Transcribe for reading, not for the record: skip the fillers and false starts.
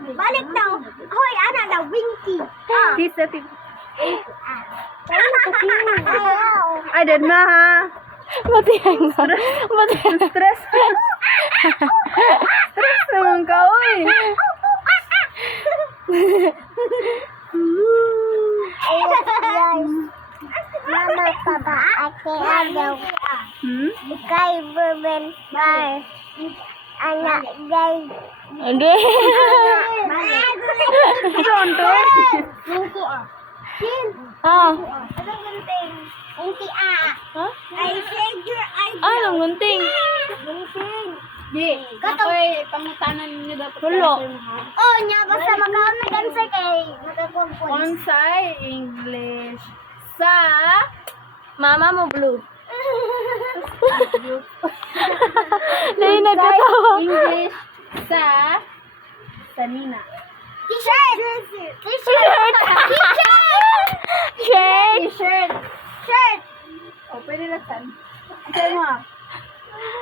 Balik daw. Hoy, ana daw, Winky. Tisa, Ay, dead na ha. Matihan na. Matihan. Stress. Stress naman ka, uy. Mama, Papa, ate, agaw. Kay Bourbon Bar. Anak, guys. Ano? Tonto. Winky, Ah. Anong gunting? Winky, Ha? I said your idea. Ah, anong gunting? Gunting. Di. Ako'y pangutanan niyo dapat. Hulo. Oh, nya basta magkaon na cancer kay nagkakuha points. Bonsai English. Sa Mama mo blue. Dahil nagkatawa. English sa Sanina. T-shirt. T-shirt. Shirt. T-shirt. Shirt. O, pwede lang san. Ano mo?